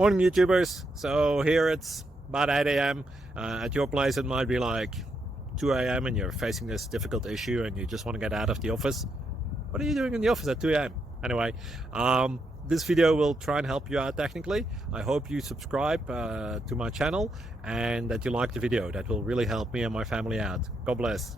Morning YouTubers. So here it's about 8 a.m. At your place it might be like 2 a.m. and you're facing this difficult issue and you just want to get out of the office. What are you doing in the office at 2 a.m.? Anyway, this video will try and help you out technically. I hope you subscribe to my channel and that you like the video. That will really help me and my family out. God bless.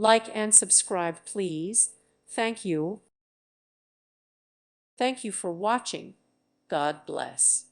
Like and subscribe, please. Thank you. Thank you for watching. God bless.